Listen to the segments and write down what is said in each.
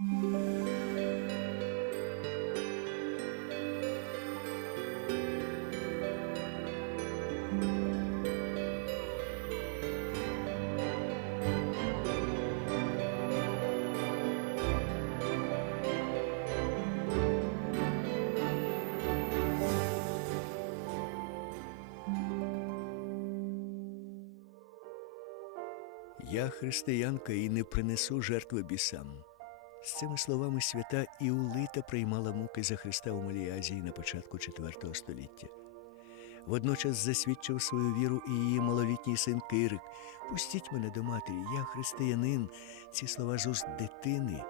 Я християнка і не принесу жертви бісам. З цими словами свята Іулита приймала муки за Христа у Малій Азії на початку IV століття. Водночас засвідчив свою віру і її малолітній син Кирик. Пустіть мене до матері, я християнин. Ці слова з уст дитини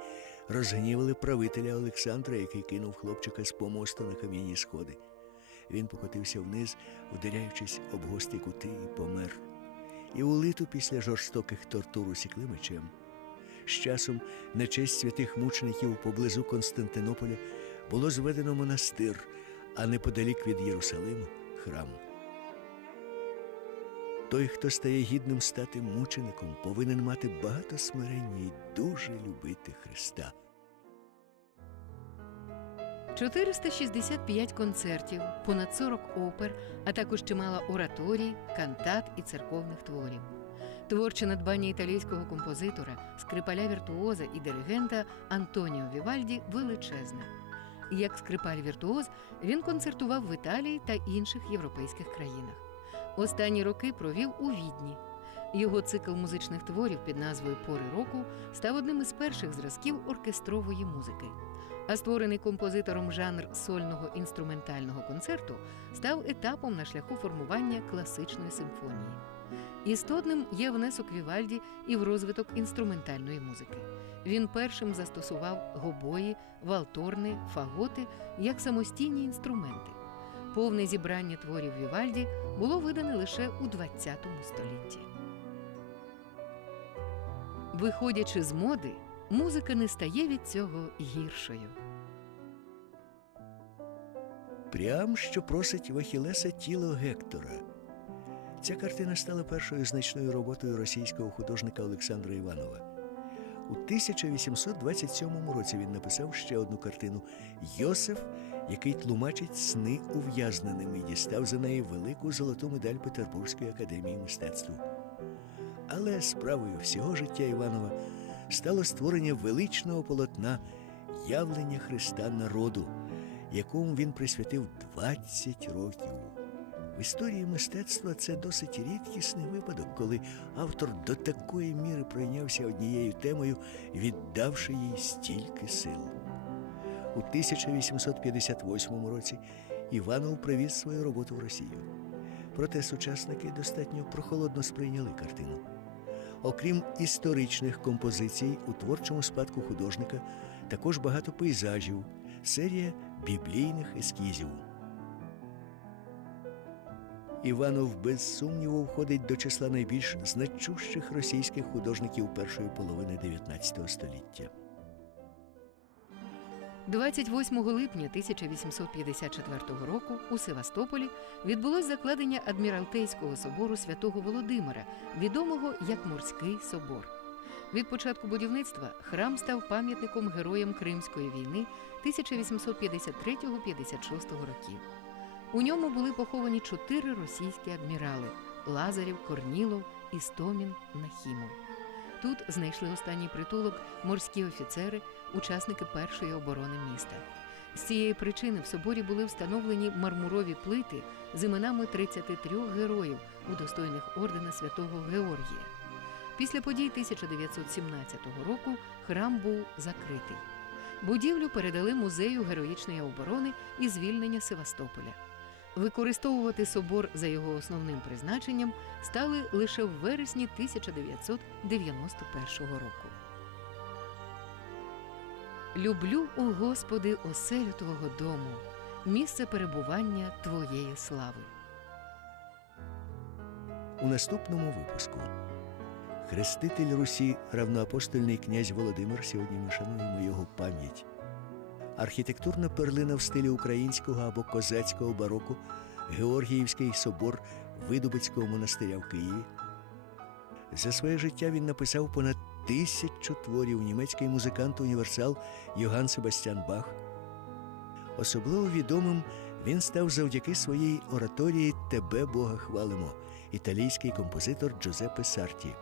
розгнівали правителя Олександра, який кинув хлопчика з помосту на кам'яні сходи. Він покотився вниз, вдаряючись об гості кути, і помер. І улиту після жорстоких тортур усікли мечем. З часом на честь святих мучеників поблизу Константинополя було зведено монастир, а неподалік від Єрусалиму храм. Той, хто стає гідним стати мучеником, повинен мати багато смирення і дуже любити Христа. 465 концертів, понад 40 опер, а також чимало ораторій, кантат і церковних творів. Творче надбання італійського композитора, скрипаля віртуоза і диригента Антоніо Вівальді величезне. Як скрипаль віртуоз він концертував в Італії та інших європейських країнах. Останні роки провів у Відні. Його цикл музичних творів під назвою Пори року став одним із перших зразків оркестрової музики. А створений композитором жанр сольного інструментального концерту став етапом на шляху формування класичної симфонії. Істотним є внесок Вівальді і в розвиток інструментальної музики. Він першим застосував гобої, валторни, фаготи як самостійні інструменти. Повне зібрання творів Вівальді було видане лише у ХХ столітті. Виходячи з моди, музика не стає від цього гіршою. Прям що просить в Ахілеса тіло Гектора. Ця картина стала першою значною роботою російського художника Олександра Іванова. У 1827 році він написав ще одну картину Йосиф, який тлумачить сни ув'язненим і дістав за неї велику золоту медаль Петербурзької академії мистецтв. Але справою всього життя Іванова стало створення величного полотна явлення Христа народу, якому він присвятив 20 років. В історії мистецтва це досить рідкісний випадок, коли автор до такої міри пройнявся однією темою, віддавши їй стільки сил. У 1858 році Іванов привіз свою роботу в Росію. Проте сучасники достатньо прохолодно сприйняли картину. Окрім історичних композицій у творчому спадку художника, також багато пейзажів, серія біблійних ескізів. Іванов без сумніву входить до числа найбільш значущих російських художників першої половини 19 століття. 28 липня 1854 року у Севастополі відбулось закладення Адміралтейського собору святого Володимира, відомого як Морський собор. Від початку будівництва храм став пам'ятником героям Кримської війни 1853-56 років. У ньому були поховані чотири російські адмірали Лазарів, Корнілов, Істомін, Нахімов. Тут знайшли останній притулок морські офіцери, учасники першої оборони міста. З цієї причини в соборі були встановлені мармурові плити з іменами 33 героїв, удостоєних ордена святого Георгія. Після подій 1917 року храм був закритий. Будівлю передали музею героїчної оборони і звільнення Севастополя. Використовувати собор за його основним призначенням стали лише в вересні 1991 року. Люблю, о Господи, оселю Твого дому, місце перебування Твоєї слави. У наступному випуску Хреститель Русі, равноапостольний князь Володимир. Сьогодні ми шануємо його пам'ять. Архітектурна перлина в стилі українського або козацького бароку, Георгіївський собор Видубицького монастиря в Києві, За своє життя він написав понад тисячу творів німецький музикант універсал Йоганн Себастьян Бах. Особливо відомим він став завдяки своїй ораторії Тебе Бога хвалимо, італійський композитор Джузеппе Сарті.